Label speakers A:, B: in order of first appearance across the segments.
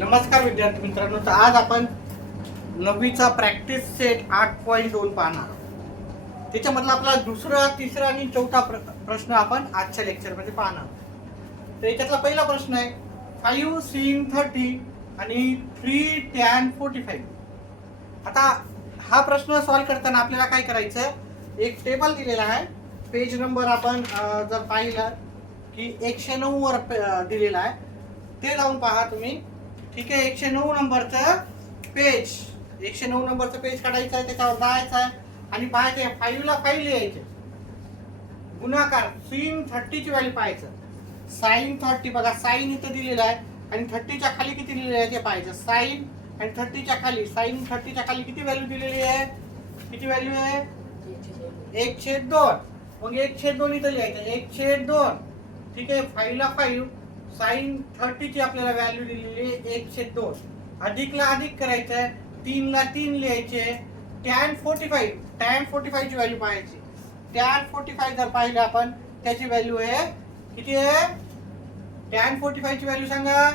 A: नमस्कार विद्यार्थी मित्रांनो तर आज आपण नववीचा प्रॅक्टिस सेट आठ पॉईंट दोन पाहणार आहोत. त्याच्यामधला आपला दुसरा तिसरा आणि चौथा प्र- प्रश्न आपण आजच्या लेक्चरमध्ये पाहणार आहोत. तर याच्यातला पहिला प्रश्न आहे फाईव्ह सीन थर्टी आणि थ्री टॅन फोर्टी फाईव्ह आता हा प्रश्न सॉल्व करताना आपल्याला काय करायचं एक टेबल दिलेला आहे पेज नंबर आपण जर पाहिलं की एकशे नऊवर दिलेला आहे ते जाऊन पहा तुम्ही ठीक आहे एकशे नऊ नंबरचं पेज एकशे नऊ नंबरचं पेज काढायचं आहे त्याच्यावर जायचं आहे. आणि पाहायचं आहे फाईव्हला फाईव्ह लिहायचे. गुणाकार सीन थर्टीची व्हॅल्यू पाहायचं. साईन थर्टी बघा साईन इथं दिलेलं आहे. आणि थर्टीच्या खाली किती लिहिलेलं आहे ते पाहायचं. साईन आणि थर्टीच्या खाली. साईन थर्टीच्या खाली किती व्हॅल्यू दिलेली आहे? किती व्हॅल्यू आहे? एक छेद दोन. मग एक छेद दोन इथं लिहायचं. एक छेद दोन. ठीक आहे फाईव्हला फाईव्ह साईन थर्टीची आपल्याला व्हॅल्यू दिलेली आहे एकशे दोन. अधिकला अधिक करायचं आहे तीनला तीन लिहायचे tan forty five tan forty फाईव्हची value पाहायची. टॅन फोर्टी फाईव्ह जर पाहिलं आपण त्याची व्हॅल्यू आहे किती आहे? टॅन फोर्टी फाईव्हची व्हॅल्यू सांगा.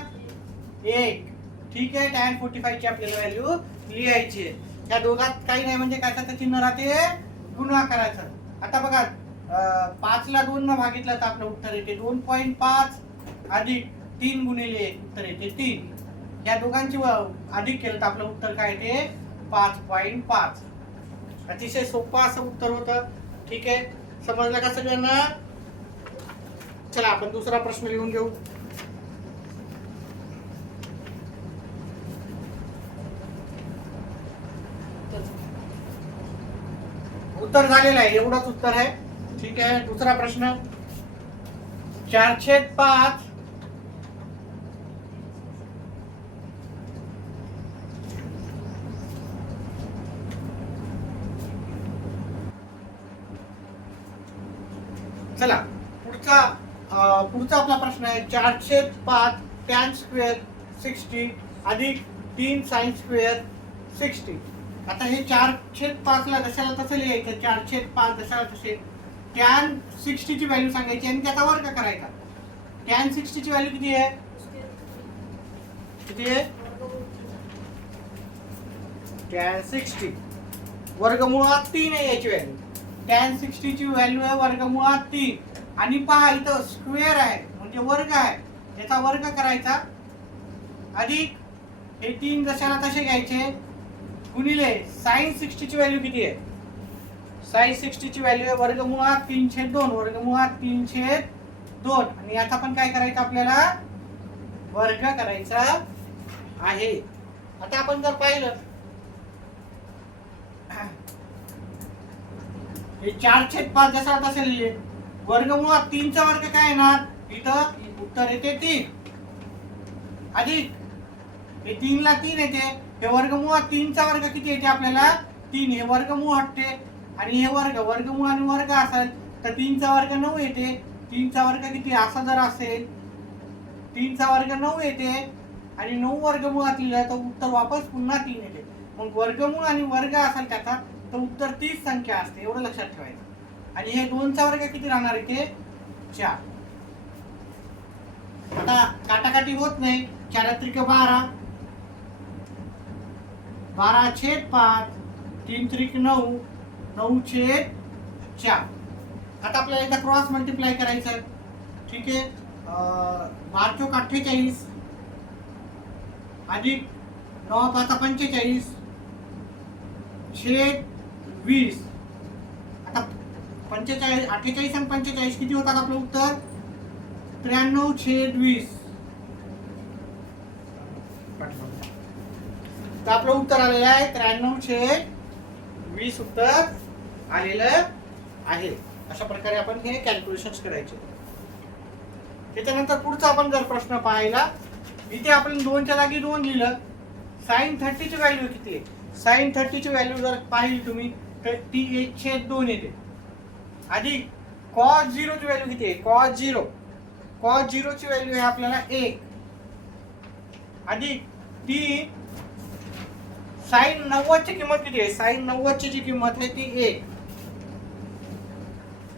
A: एक. ठीक आहे टॅन फोर्टी फाईव्हची आपल्याला व्हॅल्यू लिहायची आहे. या दोघात काही नाही म्हणजे काय त्याचं चिन्ह राहते गुणाकाराचं आता बघा पाचला दोन न भागितलं तर आपलं उत्तर येते दोन पॉईंट पाच. अधिक तीन गुणिले एक उत्तर येते तीन. या दोघांची अधिक केलं तर आपलं उत्तर काय येते? पाच पॉईंट पाच. अतिशय सोपं असं उत्तर होतं. ठीक आहे? समजलं का सगळ्यांना? चला आपण दुसरा प्रश्न लिहून घेऊ. उत्तर झालेलं आहे. एवढंच उत्तर आहे. ठीक आहे? दुसरा प्रश्न. चारशे पाच चला पुढचा पुढचा आपला प्रश्न आहे चारशे पाच टॅन स्क्वेअर सिक्स्टी अधिक तीन साईन स्क्वेअर सिक्स्टी आता हे चारशे पाचला दशाला तसं लिहायचं? चारशे पाच दशाला तसे? टॅन सिक्स्टीची व्हॅल्यू सांगायची आणि त्याचा वर्ग करायचा. टॅन सिक्स्टीची व्हॅल्यू किती आहे? किती आहे? टॅन सिक्स्टी वर्गमुळात तीन आहे याची व्हॅल्यू टॅन सिक्स्टीची व्हॅल्यू आहे वर्गमुळात तीन आणि पहा इथं स्क्वेअर आहे म्हणजे वर्ग आहे. याचा वर्ग करायचा. अधिक हे तीन दशाला तसे घ्यायचे. गुणिले साईन सिक्स्टीची व्हॅल्यू किती आहे? साईन सिक्स्टीची व्हॅल्यू आहे वर्गमुळात तीनशे दोन. वर्गमुळात तीनशे दोन. आणि याचा पण काय करायचं आपल्याला? वर्ग करायचा आहे. आता आपण जर पाहिलं हे चार छेद पाच जसा तसे लिहिले वर्गमुळात तीनचा वर्ग काय येणार? इथं उत्तर येते तीन. अधिक. हे तीनला तीन येते. हे वर्गमुळात तीनचा वर्ग किती येते आपल्याला? तीन. हे वर्गमूळ हटते. आणि हे वर्ग वर्गमूळ आणि वर्ग असेल तर तीनचा वर्ग नऊ येते. तीनचा वर्ग किती? असा जर असेल तीनचा वर्ग नऊ येते. आणि नऊ वर्गमुळात लिहिलं तर उत्तर वापस पुन्हा तीन येते. मग वर्गमूळ आणि वर्ग असेल त्याचा तर उत्तर तीस संख्या असते एवढं लक्षात ठेवायचं. आणि हे दोनचा वर्ग किती राहणार इथे? चार. आता काटाकाटी होत नाही चारात्रिक बारा. बारा छेद पाच तीन त्रिक नऊ नऊ छेद चार. आता आपल्याला एकदा क्रॉस मल्टिप्लाय करायचं आहे ठीक आहे? बार चौक अठ्ठेचाळीस अधिक नऊ पाच पंचेचाळीस. छेद वीस. आता पंचेचाळीस अठ्ठेचाळीस आणि पंचेचाळीस किती होतात आपलं उत्तर? त्र्याण्णव छेद वीस. तर आपलं उत्तर आलेलं आहे त्र्याण्णव छेद वीस उत्तर आलेलं आहे. अशा प्रकारे आपण हे कॅल्क्युलेशन करायचे. त्याच्यानंतर पुढचा आपण जर प्रश्न पाहिला इथे आपण दोनच्या जागी दोन लिहिलं. साईन थर्टीची व्हॅल्यू किती आहे? साईन थर्टीची व्हॅल्यू जर पाहिली तुम्ही तर ती एक छेद दोन येते अधिक कॉस झिरोची व्हॅल्यू किती आहे? कॉस झिरो कॉस झिरोची व्हॅल्यू आहे आपल्याला एक. अधिक ती साईन नव्वदची किंमत किती आहे? साईन नव्वदची जी किंमत आहे ती एक.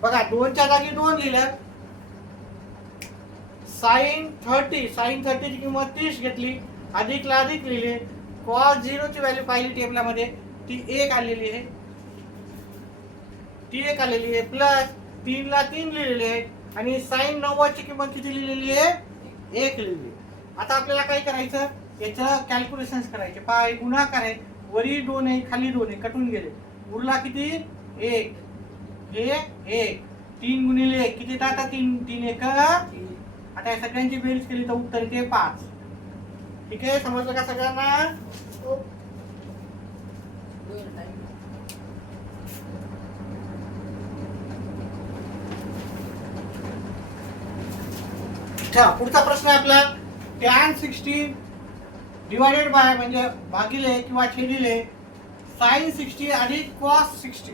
A: बघा दोनच्या जागी दोन लिहिलं. साईन थर्टी साईन थर्टीची किंमत तीस घेतली. अधिकला अधिक लिहिले. कॉस झिरोची व्हॅल्यू पाहिली टेबलामध्ये ती एक आलेली आहे. ती एक आलेली आहे. प्लस तीनला तीन लिहिलेली आहे. आणि साईन नव्वदची किंमत किती लिहिलेली आहे? एक लिहिली आहे. आता आपल्याला काय करायचं? याचं कॅल्क्युलेशन करायचे. पाय गुणाकार आहे वरी दोन आहे खाली दोन आहे कटून गेले. उरला किती? एक. हे एक. तीन गुणिले एक. किती? येतात आता तीन तीन एक. आता या सगळ्यांची बेरीज केली तर उत्तर येते पाच. ठीक आहे? समजलं का सगळ्यांना? हो. अच्छा पुढचा प्रश्न आहे आपला. टॅन सिक्स्टीन डिवायडेड बाय म्हणजे भागिले किंवा छेदिले साईन सिक्स्टी आणि कॉस सिक्स्टी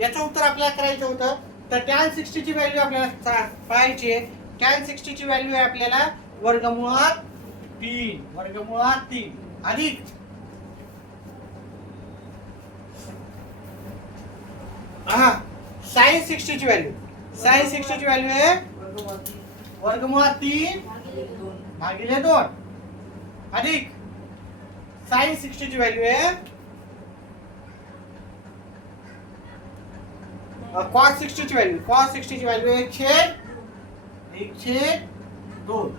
A: याचं उत्तर आपल्याला करायचं होतं. तर टॅन सिक्स्टीची व्हॅल्यू आपल्याला पाहायची आहे. टॅन सिक्स्टीची व्हॅल्यू आहे आपल्याला वर्गमुळात तीन. वर्गमुळात तीन. अधिक हा साईन सिक्स्टीची व्हॅल्यू साईन सिक्स्टीची व्हॅल्यू आहे वर्गमुळात तीन भागिले दोन. अधिक. साईन सिक्स्टीची व्हॅल्यू आहे. कॉस सिक्स्टीची व्हॅल्यू कॉस सिक्स्टीची व्हॅल्यू एक छेद एक छेद दोन.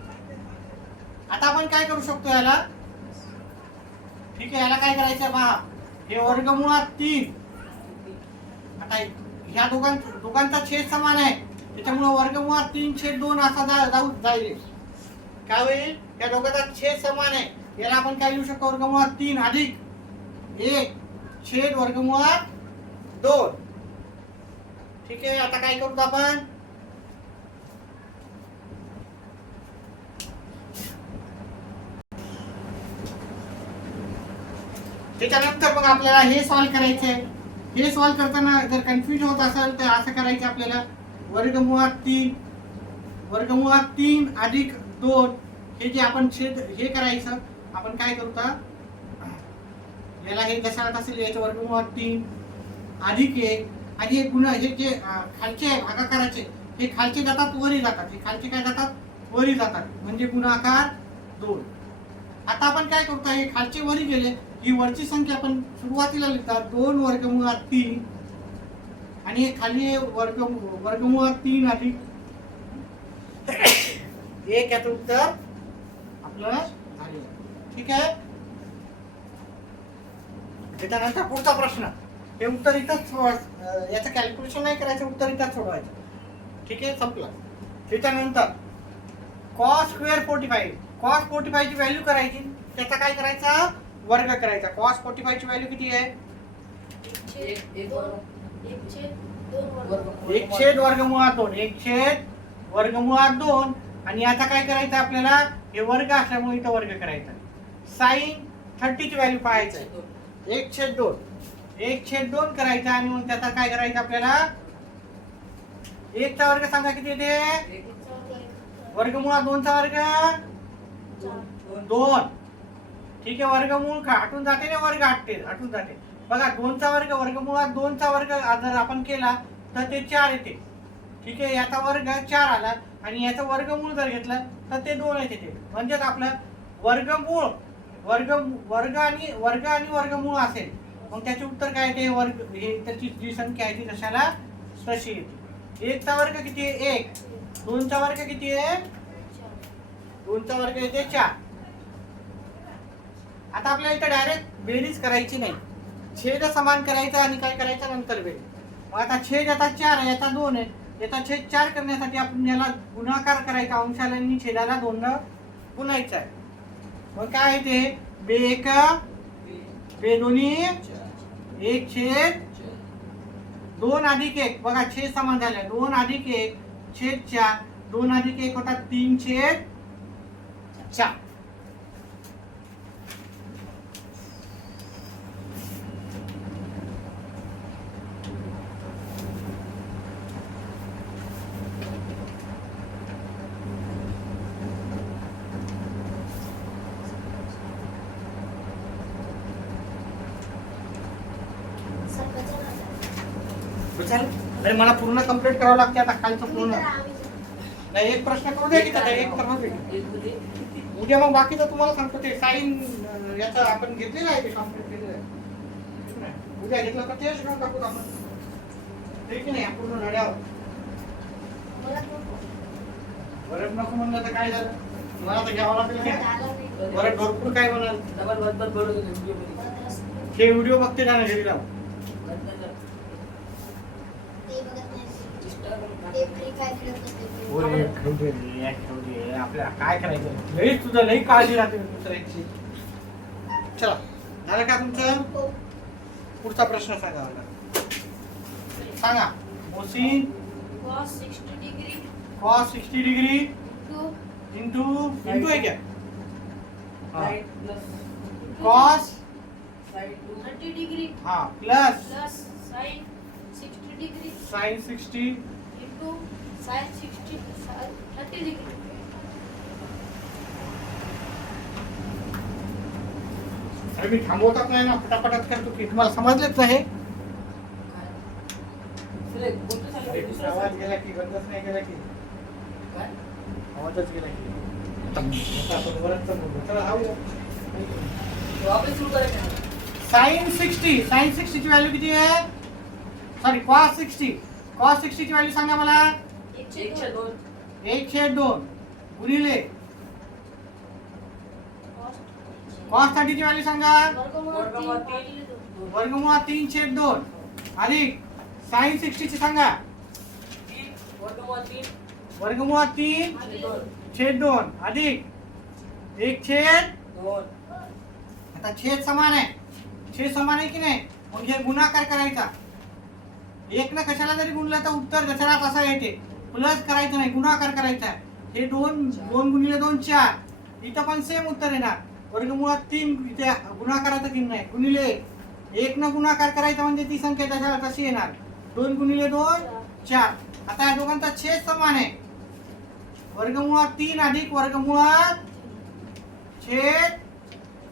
A: आता आपण काय करू शकतो याला? ठीक आहे याला काय करायचं पहा. हे वर्गमुळात तीन. आता ह्या दोघां दोघांचा छेद समान आहे. त्याच्यामुळं वर्गमुळात तीन छेद दोन असा जा- जाऊ जाईल. काय होईल? या दोघांचा छेद समान आहे. याला आपण काय लिहू शकतो? वर्गमुळात तीन अधिक एक छेद वर्गमुळात दोन. ठीक आहे आता काय करू आपण? त्याच्यानंतर मग आपल्याला हे सॉल्व करायचे हे सॉल्व करताना जर कन्फ्युज होत असेल तर असं करायचं आपल्याला. वर्गमुळात तीन. वर्गमुळात तीन अधिक दोन. हे जे आपण छेद हे करायचं आपण काय करू आता? याला हे कशाला असेल? लिहायचं वर्गमुळात तीन. अधिक एक. आणि हे गुण हे जे खालचे आहे भागाकाराचे हे खालचे जातात वरी जातात. हे खालचे काय जातात? वरी जातात. म्हणजे गुणाकार दोन. आता आपण काय करतो हे खालचे वरी गेले. ही वरची संख्या आपण सुरुवातीला लिहितात. दोन वर्गमुळात तीन. आणि हे खाली वर्ग वर्गमुळात तीन अधिक एक याचं उत्तर आपलं झालेलं ठीक आहे? त्याच्यानंतर पुढचा प्रश्न. हे उत्तर इथंच याचं कॅल्क्युलेशन नाही करायचं उत्तर इथंच सोडवायचं. ठीक आहे? संपलं. त्याच्यानंतर cos square forty five cos forty फायची value करायची. त्याचा काय करायचा? वर्ग करायचा. कॉस फोर्टी फायची व्हॅल्यू किती आहे? एक छेद वर्गमुळात दोन एक छेद वर्गमुळात दोन. आणि याचा काय करायचं आपल्याला? हे वर्ग असल्यामुळे इथं वर्ग करायचा. साईन थर्टीची व्हॅल्यू पाहायचं एक छेद दोन एक छेद दोन करायचा आणि मग त्याचा काय करायचं आपल्याला? एकचा वर्ग सांगा किती येते? वर्गमुळात दोनचा वर्ग? दोन. ठीक आहे वर्गमूळ का हटून जाते ना वर्ग हटते हटून जाते. बघा दोनचा वर्ग वर्गमुळात दोनचा वर्ग जर आपण केला तर ते चार येते. ठीक आहे? याचा वर्ग चार आला आणि याचं वर्गमूळ जर घेतलं तर ते दोन येते ते. म्हणजेच आपलं वर्गमूळ वर्ग वर्ग आणि वर्ग आणि वर्गमूळ असेल. मग त्याचे उत्तर काय येते? वर्ग हे त्याची जी संख्या आहे ती कशाला? तशी येते. एकचा वर्ग किती आहे? एक. दोनचा वर्ग किती आहे? दोनचा वर्ग येते चार. आता आपल्याला इथं डायरेक्ट बेरीज करायची नाही. छेद समान करायचा आणि काय करायचं नंतर वेळ. मग आता छेद आता चार आहे याचा दोन आहे. याचा छेद चार करण्यासाठी आपण याला गुणाकार करायचा. अंशालांनी छेदाला दोन गुणायचं आहे. मग काय आहे ते? बे एक बे दोन्ही एक छेद दोन अधिक एक. बघा छेद समान झाले. दोन अधिक एक छेद चार. दोन अधिक एक होता तीन छेद चार चालेल अरे मला पूर्ण कंप्लीट करावं लागते आता खालचं पूर्ण. नाही एक प्रश्न करू द्या की त्याला एक तर दे. उद्या मग बाकीचं तुम्हाला सांगतो ते साईन याचं आपण घेतलेलं आहे ते कंप्लीट केलेलं आहे. उद्या घेतलं तर तेच घेऊन टाकू आपण. ते की नाही पूर्ण रड्यावर बरं नको म्हणलं तर काय झालं? मला तर घ्यावं लागेल. बरं भरपूर काय म्हणाल
B: होते व्हिडिओ
A: हे बघते ना घरी लाव
B: बंद कर.
A: दे रे, दे. आपल्याला काय करायचं? लई तुझं लई काळजी राहते दुसऱ्याची. चला झालं का तुमचं? पुढचा प्रश्न सांगा मला. सांगा. Mohsin cos sixty degree into into आहे क्या? हा.
B: Plus. Side to
A: हा plus
C: sine sixty degree
A: sine sixty
C: into sine sixty thirty degree.
A: अरे मी थांबवतात नाही ना पटापटात करतो की तुम्हाला समजलेच नाही. आवाज. गेला की बंदच नाही गेला की.
B: काय?
A: आवाजच गेला की.
B: वापस सुरू करायचं आहे.
A: साइन सिक्स्टी साइन सिक्स्टीची व्हॅल्यू किती आहे? Sorry cos sixty. कॉस सिक्स्टीची व्हॅल्यू सांगा मला
B: एकशे दोन
A: एकशे दोन गुणिले कॉस थर्टीची व्हॅल्यू सांगा
B: वर्गमूळ तीन.
A: छेद दोन अधिक साईन सिक्स्टी ची सांगा
B: तीन. वर्गमूळ तीन.
A: तीन
B: छेद दोन.
A: छेद दोन अधिक एक छेद
B: दोन.
A: आता छेद समान आहे छेद समान आहे की नाही मग हे गुणाकार करायचा एक न कशाला जरी गुणलं तर उत्तर दशरा तसा येते. प्लस करायचं नाही गुणाकार करायचा. हे दोन दोन गुणिले दोन चार. इथं पण सेम उत्तर येणार. वर्गमुळात तीन इथे गुणाकाराचं चिन्ह आहे गुणिले एक. एक न गुणाकार करायचा म्हणजे ती संख्या दशरा तशी येणार. दोन गुणिले दोन चार. आता या दोघांचा छेद समान आहे. वर्गमुळात तीन अधिक वर्गमुळात छेद.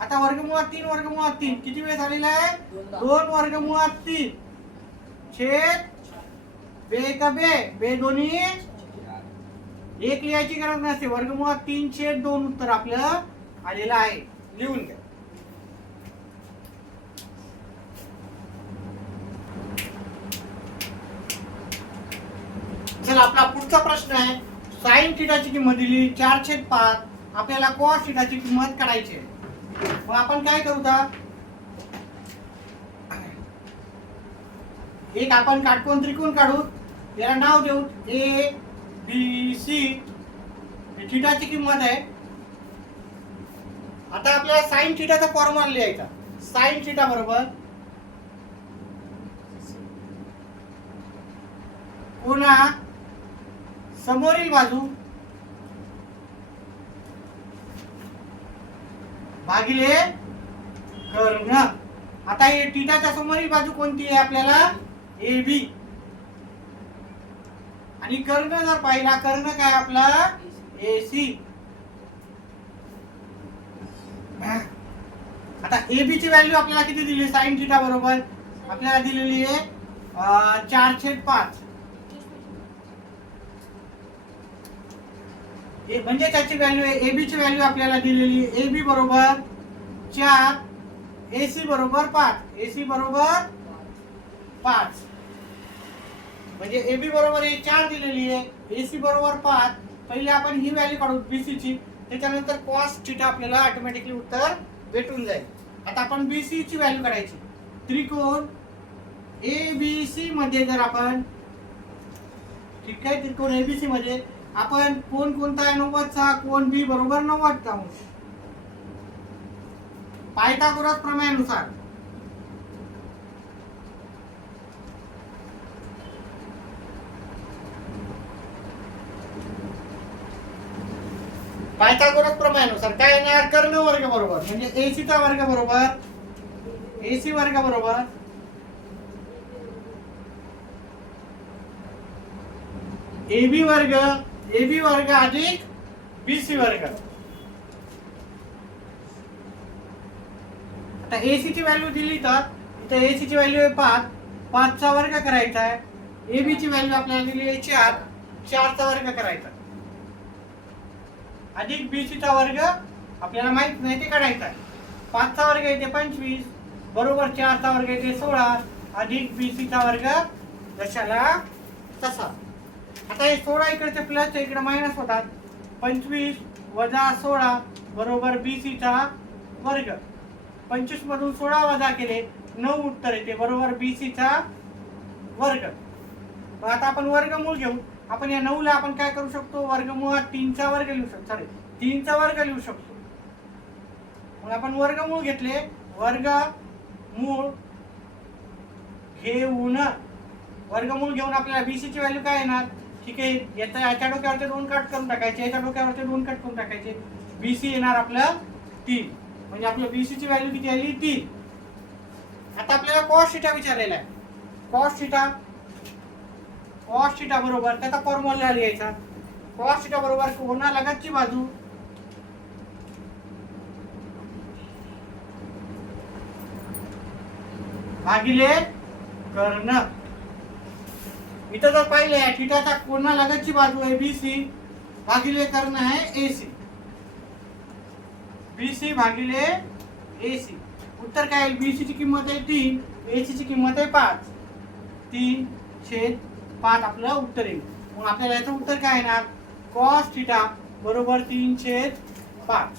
A: आता वर्गमुळात तीन वर्गमुळात तीन. किती वेळ झालेला आहे. दोन वर्गमुळात तीन. छेद बे का बे बे दोन्ही. एक लिहायची गरज नसते. वर्गमुळात तीन छेद दोन उत्तर आपलं आलेलं आहे. लिहून घ्या. चला आपला पुढचा प्रश्न आहे. साईन थिटाची किंमत दिली चार छेद पाच. आपल्याला कॉस थिटाची किंमत काढायची आहे. मग आपण काय करू का एक आपण काटकोन त्रिकोण काढू. त्याला नाव देऊ. ए बी सी थिटाची किंमत आहे. आता आपल्याला साइन थिटाचा फॉर्म्युला लिहायचा. साइन थिटा बरोबर. पुन्हा समोरील बाजू भागिले कर्ण. आता हे टीटाच्या समोरील बाजू कोणती आहे आपल्याला? ए बी आणि कर्ण जर पाहिला कर्ण काय आपला? ए सी आता ए बी ची व्हॅल्यू आपल्याला किती दिली? साईन थिटा बरोबर. आपल्याला दिलेली आहे चारशे चार छेद पाच. म्हणजे त्याची व्हॅल्यू आहे ए बी ची व्हॅल्यू आपल्याला दिलेली ए बी बरोबर चार ए सी बरोबर पाच. ए सी बरोबर पाच. म्हणजे ए बी बरोबर हे चार दिलेली आहे. ए सी बरोबर पाच. पहिले आपण ही व्हॅल्यू काढू बीसी ची. त्याच्यानंतर कॉस थिटा आपल्याला ऑटोमॅटिकली उत्तर भेटून जाईल. आता आपण बीसी ची व्हॅल्यू काढायची. त्रिकोण ए बी सी मध्ये जर आपण ठीक आहे? त्रिकोण एबीसी मध्ये आपण कोण कोणता आहे? नव्वदचा. कोण बी बरोबर नव्वद पायथागोरस प्रमाणानुसार पायथागोरस प्रमाणानुसार काय येणार? कर्ण म्हणजे वर्ग बरोबर म्हणजे एसी चा वर्ग बरोबर एसी वर्ग बरोबर ए बी वर्ग ए बी वर्ग अधिक बी सी वर्ग. आता एसी ची व्हॅल्यू दिली तर इथं एसी ची व्हॅल्यू आहे पाच. पाचचा वर्ग करायचा आहे. ए बी ची व्हॅल्यू आपल्याला दिली आहे चार. चारचा वर्ग करायचा अधिक बी सीचा वर्ग आपल्याला माहीत नाही ते काढायचा आहे. पाचचा वर्ग येते पंचवीस बरोबर चारचा वर्ग येते सोळा अधिक बी सीचा वर्ग जशाला तसा. आता हे सोळा इकडचे प्लस इकडे मायनस होतात. पंचवीस वजा सोळा बरोबर बी सीचा वर्ग. पंचवीस मधून सोळा वजा केले नऊ उत्तर येते बरोबर बी सीचा वर्ग. मग आता आपण वर्गमूळ घेऊ. आपण या नऊला आपण काय करू शकतो? वर्गमुळात तीनचा वर्ग लिहू शकतो सॉरी तीनचा वर्ग लिहू शकतो. मग आपण वर्गमूळ घेतले. वर्ग मूळ घेऊन वर्गमूळ घेऊन आपल्याला बीसी ची व्हॅल्यू काय येणार? ठीक आहे याचा याच्या डोक्यावरती दोन कट करून टाकायचे याच्या डोक्यावरती दोन कट करून टाकायचे. बीसी येणार आपलं तीन. म्हणजे आपलं बीसी ची व्हॅल्यू किती आली? तीन. आता आपल्याला कॉस्ट शिटा विचारलेला आहे. कॉस्ट शिटा कॉस थिटा बरोबर त्याचा फॉर्म्युला लिहायचा. कॉस थिटा बरोबर कोणा लगतची बाजू. भागिले कर्ण. इथं जर पाहिले थिटाचा कोणा लगतची बाजू आहे? B C. भागिले कर्ण आहे ए सी. बी सी भागिले ए सी. उत्तर काय येईल बी ची किंमत आहे तीन ए ची किंमत आहे पाच. तीन छेद पाच आपलं उत्तर येईल. मग आपल्याला याचं उत्तर काय येणार? कॉस थिटा बरोबर तीन छेद पाच.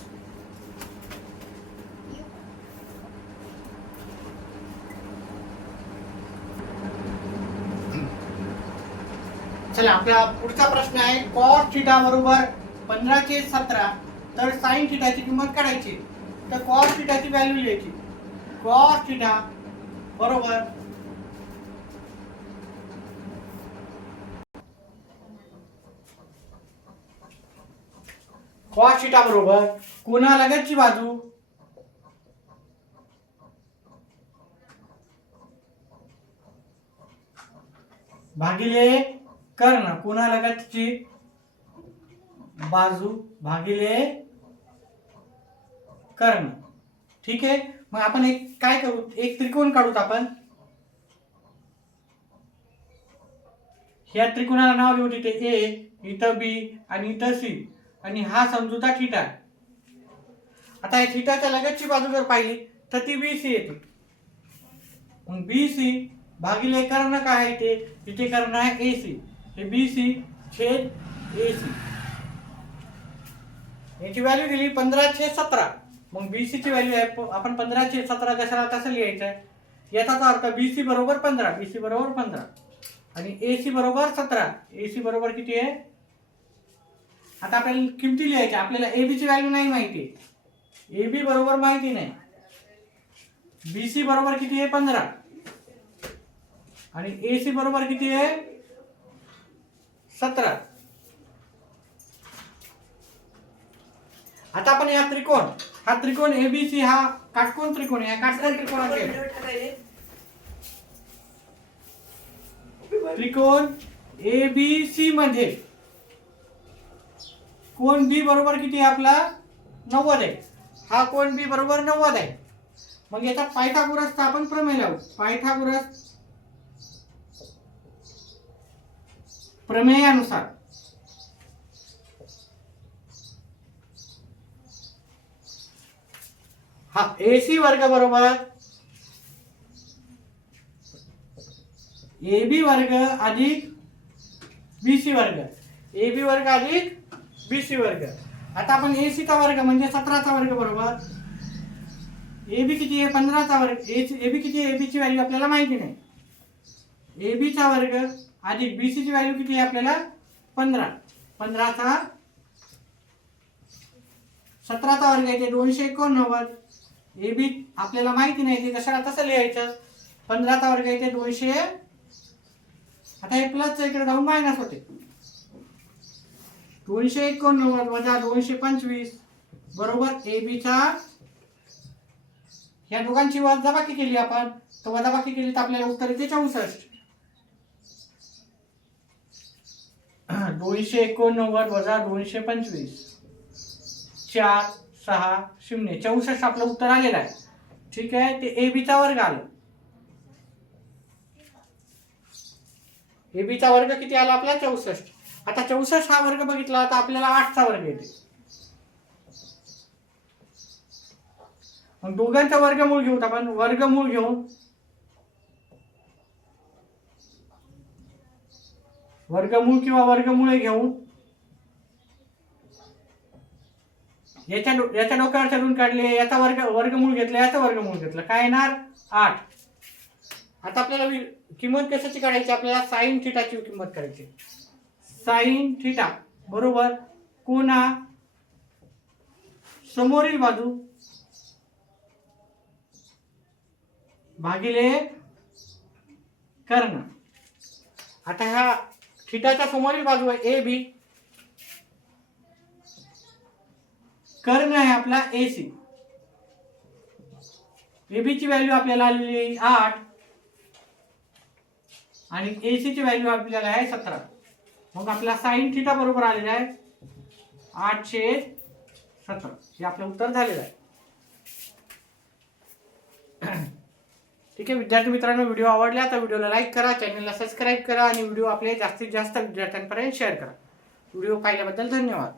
A: चला आपला पुढचा प्रश्न आहे. कॉस थिटा बरोबर पंधरा छेद सतरा तर साईन थिटाची किंमत काढायची. तर कॉस थिटाची व्हॅल्यू लिहायची. कॉस थिटा बरोबर कॉस थिटा बरोबर कोणा लगतची बाजू? भागिले कर्ण कोणा लगतची बाजू? भागिले कर्ण ठीक आहे? मग आपण एक काय करू? एक त्रिकोण काढूत आपण. ह्या त्रिकोणाला नाव देऊ तिथे ए इथं बी आणि इथं सी. आणि हा समजूता थिटा आहे. आता या थिटाच्या लगतची बाजू जर पाहिली तर ती बी सी येते. मग बी सी भागिले कर्ण काय आहे ते तिथे कर्ण आहे ए सी हे बी सी छेद ए सी याची व्हॅल्यू दिली पंधरा छेद सतरा. मग बी ची व्हॅल्यू आहे आपण पंधरा छेद सतरा कशाला कसं लिहायचं? आहे याचा अर्थ बी सी बरोबर पंधरा बी सी बरोबर पंधरा. आणि ए सी बरोबर सतरा. ए सी बरोबर किती आहे? आता आपल्याला किमती लिहायच्या आपल्याला ए बी ची व्हॅल्यू नाही माहिती. ए बी बरोबर माहिती नाही. बी सी बरोबर किती आहे? पंधरा. आणि ए सी बरोबर किती आहे? सतरा. आता आपण या त्रिकोण हा त्रिकोण एबीसी हा काटकोण त्रिकोण आहे. या काटकोण त्रिकोण ए बी सी मध्ये. कोण बी बरोबर किती आपला? नव्वद आहे. हा कोण बी बरोबर नव्वद आहे. मग याचा पायथागोरसचा आपण प्रमेय लावू. पायथागोरस प्रमेयानुसार. हा ए सी वर्ग बरोबर. ए बी वर्ग अधिक बी सी वर्ग. ए बी वर्ग अधिक बी सी वर्ग. आता आपण ए सीचा वर्ग म्हणजे सतराचा वर्ग बरोबर. ए बी किती आहे? पंधराचा वर्ग. ए ए बी किती आहे? ए ची व्हॅल्यू आपल्याला माहिती नाही. ए बीचा वर्ग अधिक बी ची व्हॅल्यू किती आहे आपल्याला? पंधरा. पंधराचा सतराचा वर्ग आहे ते दोनशे एकोणनव्वद. ए बी आपल्याला माहिती नाही ते कशाला तसं लिहायचं? पंधराचा वर्ग आहे ते दोनशे आता हे प्लसचं इकडे जाऊन मायनस होते. दोनशे एकोणनव्वद वजा दोनशे पंचवीस बरोबर ए बीचा या दोघांची वजाबाकी केली आपण तर वजाबाकी केली तर आपल्याला उत्तर येते चौसष्ट. दोनशे एकोणनव्वद वजा दोनशे पंचवीस. चार सहा शून्य. चौसष्ट आपलं उत्तर आलेलं आहे. ठीक आहे? ते ए बीचा वर्ग आलं. ए बीचा वर्ग किती आला आपला? चौसष्ट. आता चौसष्ट हा वर्ग बघितला तर आपल्याला आठचा वर्ग येते. मग दोघांचा वर्गमूळ घेऊ आपण. वर्गमूळ घेऊ. वर्गमूळ किंवा वर्गमुळे घेऊ. याच्या याच्या डोक्यावर चढून काढले याचा वर्ग वर्गमूळ घेतला याचा वर्गमूळ घेतला. काय येणार? आठ. आता आपल्याला किंमत कशाची काढायची? आपल्याला साईन थिटाची किंमत करायची साईन थिटा बरोबर? कोणा? समोरील बाजू. भागिले कर्ण. आता ह्या थिटाच्या समोरील बाजू आहे ए बी. कर्ण आहे आपला ए सी. ए ची व्हॅल्यू आपल्याला आलेली आठ. आणि ए सीची व्हॅल्यू आपल्याला आहे सतरा. मग आपला साईन थिटा बरोबर आलेला आहे आठशे सतरा. हे आपलं उत्तर झालेलं आहे. ठीक आहे विद्यार्थी मित्रांनो व्हिडिओ आवडला तर व्हिडिओला लाईक करा चॅनलला सबस्क्राईब करा आणि व्हिडिओ आपले जास्तीत जास्त विद्यार्थ्यांपर्यंत शेअर करा. व्हिडिओ पाहिल्याबद्दल धन्यवाद.